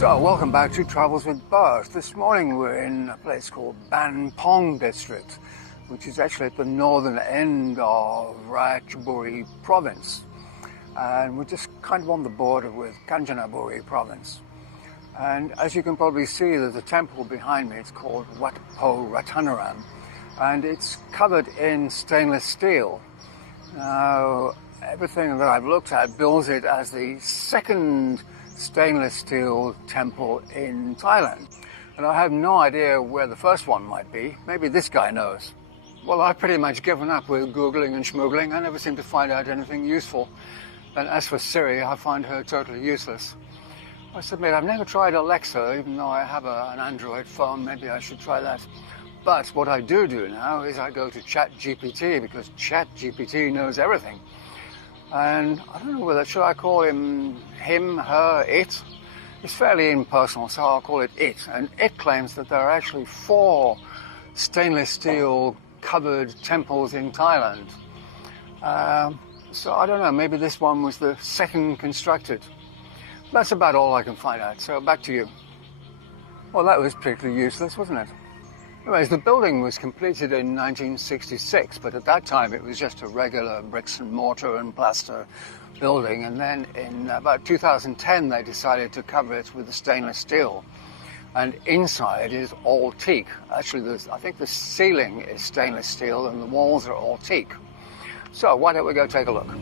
So, welcome back to Travels with Bert. This morning we're in a place called Ban Pong District, which is actually at the northern end of Ratchaburi Province. And we're just kind of on the border with Kanchanaburi Province. And as you can probably see, there's a temple behind me. It's called Wat Pho Rattanaram, and it's covered in stainless steel. Now, everything that I've looked at bills it as the second stainless steel temple in Thailand. And I have no idea where the first one might be. Maybe this guy knows. Well, I've pretty much given up with Googling and schmoogling. I never seem to find out anything useful. And as for Siri, I find her totally useless. I must admit, I've never tried Alexa, even though I have an Android phone. Maybe I should try that. But what I do now is I go to ChatGPT, because ChatGPT knows everything. And I don't know whether, should I call him, her, it? It's fairly impersonal, so I'll call it it. And it claims that there are actually 4 stainless steel covered temples in Thailand. So I don't know, maybe this one was the second constructed. That's about all I can find out, so back to you. Well, that was particularly useless, wasn't it? Anyways, the building was completed in 1966, but at that time it was just a regular bricks and mortar and plaster building, and then in about 2010 they decided to cover it with the stainless steel. And inside is all teak. Actually, I think the ceiling is stainless steel and the walls are all teak. So why don't we go take a look?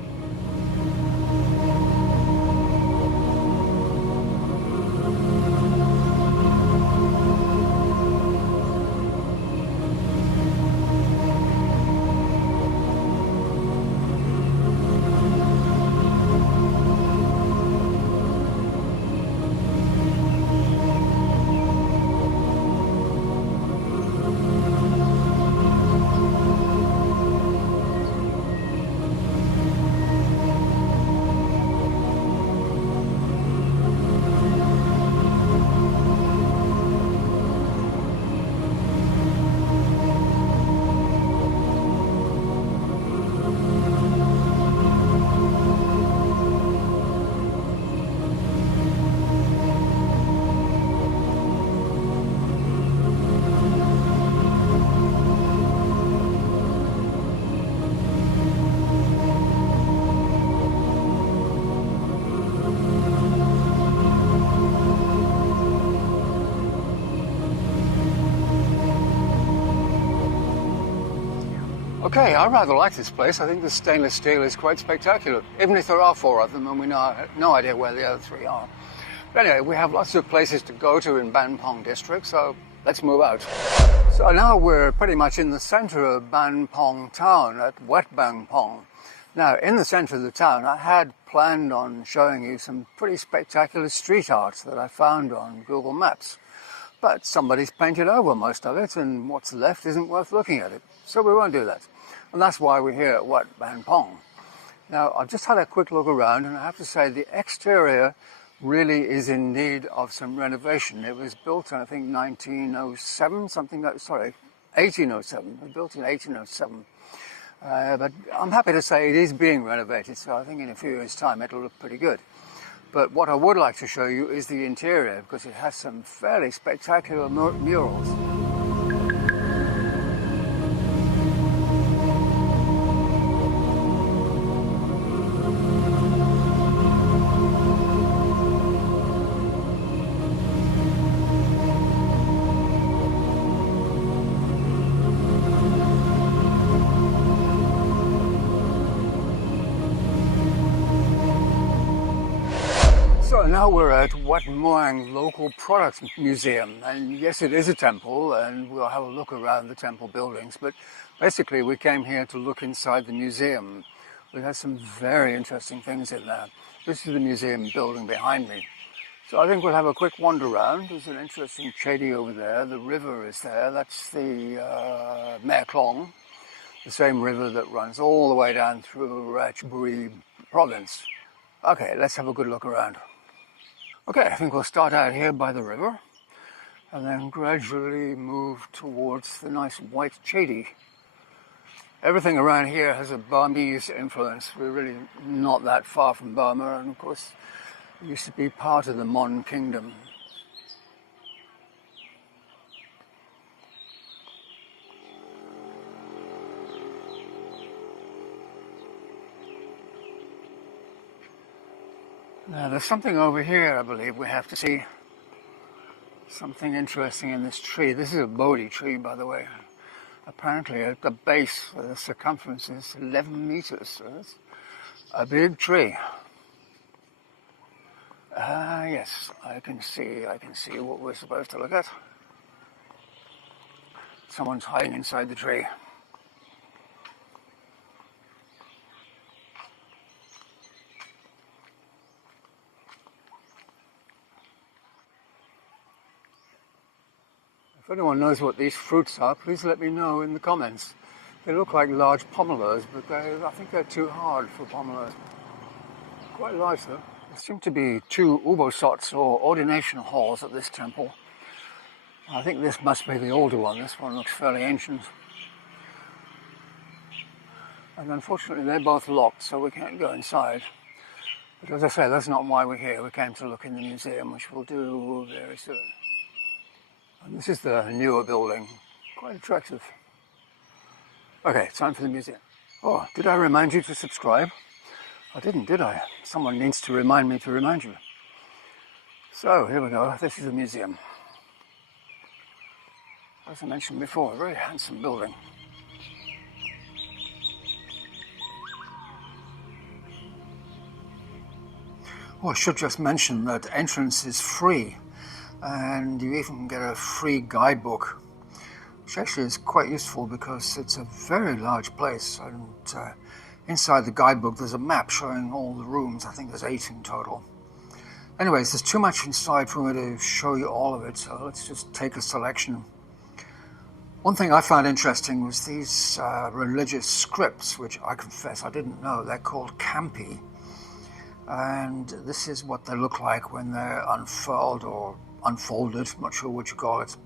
Okay, I rather like this place. I think the stainless steel is quite spectacular, even if there are 4 of them and we have no idea where the other 3 are. But anyway, we have lots of places to go to in Ban Pong District, so let's move out. So now we're pretty much in the center of Ban Pong town at Wat Ban Pong. Now, in the center of the town, I had planned on showing you some pretty spectacular street art that I found on Google Maps. But somebody's painted over most of it, and what's left isn't worth looking at it. So we won't do that. And that's why we're here at Wat Ban Pong. Now, I've just had a quick look around, and I have to say the exterior really is in need of some renovation. It was built in, I think, 1807. It was built in 1807. But I'm happy to say it is being renovated, so I think in a few years' time it'll look pretty good. But what I would like to show you is the interior, because it has some fairly spectacular murals. So now we're at Wat Muang Local Products Museum, and yes, it is a temple, and we'll have a look around the temple buildings, but basically we came here to look inside the museum. We have some very interesting things in there. This is the museum building behind me. So I think we'll have a quick wander around. There's an interesting chedi over there. The river is there. That's the Mekong, the same river that runs all the way down through Ratchaburi Province. Okay, let's have a good look around. Okay, I think we'll start out here by the river and then gradually move towards the nice white chedi. Everything around here has a Burmese influence. We're really not that far from Burma, and of course it used to be part of the Mon Kingdom. Now there's something over here I believe we have to see. Something interesting in this tree. This is a Bodhi tree, by the way. Apparently at the base, the circumference is 11 meters, so that's a big tree. Yes, I can see what we're supposed to look at. Someone's hiding inside the tree. If anyone knows what these fruits are, please let me know in the comments. They look like large pomelos, but I think they're too hard for pomelos. Quite large though. There seem to be 2 ubosots or ordination halls at this temple. I think this must be the older one. This one looks fairly ancient. And unfortunately they're both locked, so we can't go inside. But as I say, that's not why we're here. We came to look in the museum, which we'll do very soon. And this is the newer building. Quite attractive. Okay, time for the museum. Oh, did I remind you to subscribe? I didn't, did I? Someone needs to remind me to remind you. So, here we go. This is the museum. As I mentioned before, a very handsome building. Oh, I should just mention that entrance is free, and you even get a free guidebook, which actually is quite useful because it's a very large place, and inside the guidebook there's a map showing all the rooms. I think there's 8 in total. Anyways, there's too much inside for me to show you all of it, so let's just take a selection. One thing I found interesting was these religious scripts, which I confess I didn't know. They're called kampi. And this is what they look like when they're unfurled or unfolded, I'm not sure what you call it.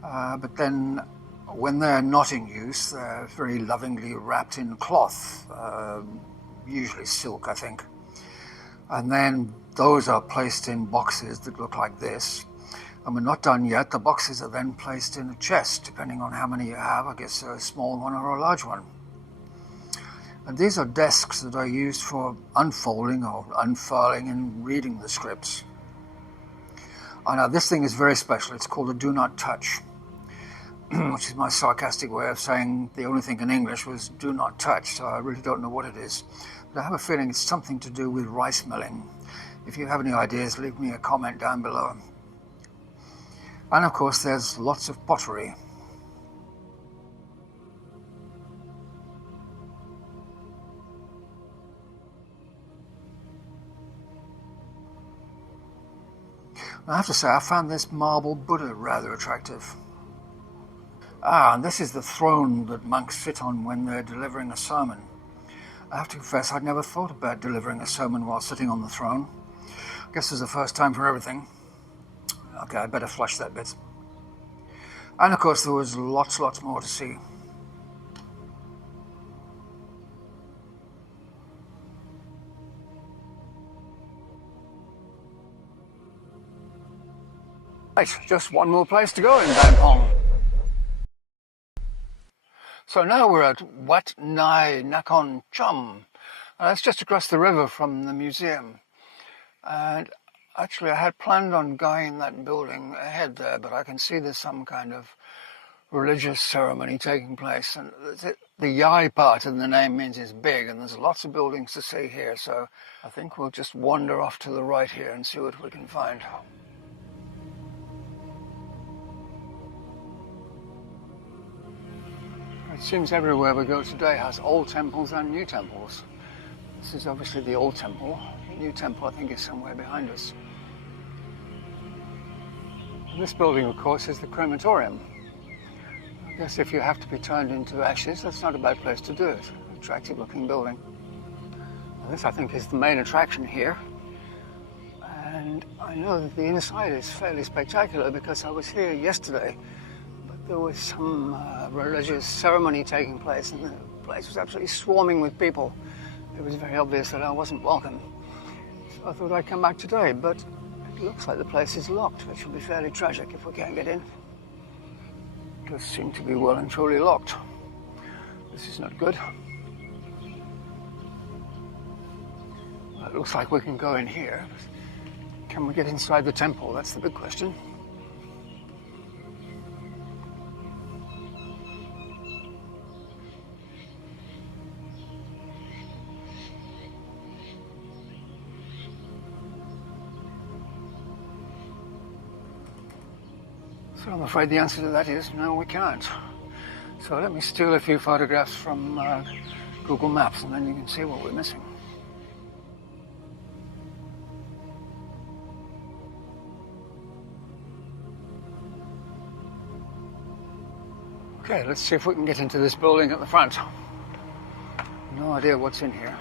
But then when they're not in use, they're very lovingly wrapped in cloth, usually silk, I think. And then those are placed in boxes that look like this. And we're not done yet. The boxes are then placed in a chest, depending on how many you have. I guess a small one or a large one. And these are desks that are used for unfolding or unfurling and reading the scripts. Now this thing is very special. It's called a do not touch, which is my sarcastic way of saying the only thing in English was do not touch, so I really don't know what it is. But I have a feeling it's something to do with rice milling. If you have any ideas, leave me a comment down below. And of course there's lots of pottery. I have to say, I found this marble Buddha rather attractive. And this is the throne that monks sit on when they're delivering a sermon. I have to confess, I'd never thought about delivering a sermon while sitting on the throne. I guess there's a first time for everything. Okay, I better flush that bit. And of course, there was lots more to see. Right, just one more place to go in Ban Pong. So now we're at Wat Yai Nakhon Chum. That's just across the river from the museum. And actually I had planned on going in that building ahead there, but I can see there's some kind of religious ceremony taking place. And the Yai part in the name means it's big, and there's lots of buildings to see here. So I think we'll just wander off to the right here and see what we can find. It seems everywhere we go today has old temples and new temples. This is obviously the old temple. The new temple, I think, is somewhere behind us. And this building, of course, is the crematorium. I guess if you have to be turned into ashes, that's not a bad place to do it. Attractive looking building. Now, this, I think, is the main attraction here. And I know that the inside is fairly spectacular because I was here yesterday. There was some religious ceremony taking place, and the place was absolutely swarming with people. It was very obvious that I wasn't welcome. So I thought I'd come back today, but it looks like the place is locked, which will be fairly tragic if we can't get in. It does seem to be well and truly locked. This is not good. It looks like we can go in here. Can we get inside the temple? That's the big question. So I'm afraid the answer to that is no, we can't. So let me steal a few photographs from Google Maps, and then you can see what we're missing. Okay, let's see if we can get into this building at the front. No idea what's in here.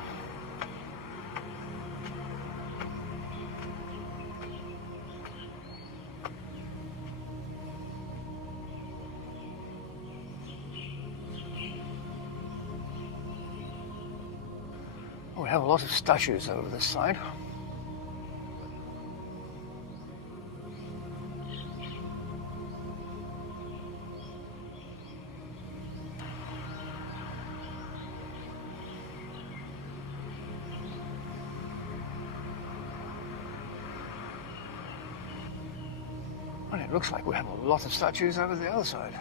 We have a lot of statues over this side. And it looks like we have a lot of statues over the other side.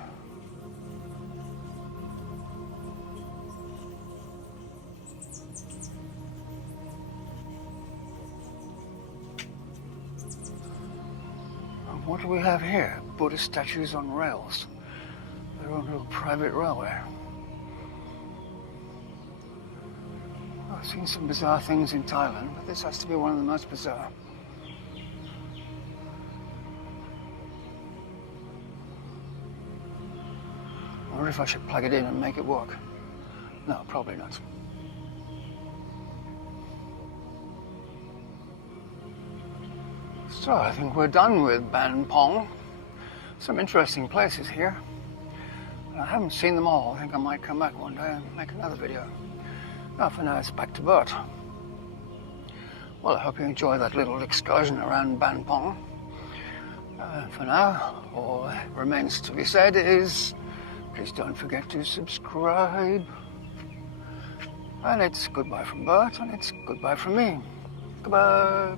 What do we have here? Buddhist statues on rails. Their own little private railway. I've seen some bizarre things in Thailand, but this has to be one of the most bizarre. I wonder if I should plug it in and make it work. No, probably not. So I think we're done with Ban Pong. Some interesting places here. I haven't seen them all. I think I might come back one day and make another video. Now for now it's back to Bert. Well, I hope you enjoy that little excursion around Ban Pong. For now, all that remains to be said is please don't forget to subscribe. And it's goodbye from Bert, and it's goodbye from me. Goodbye.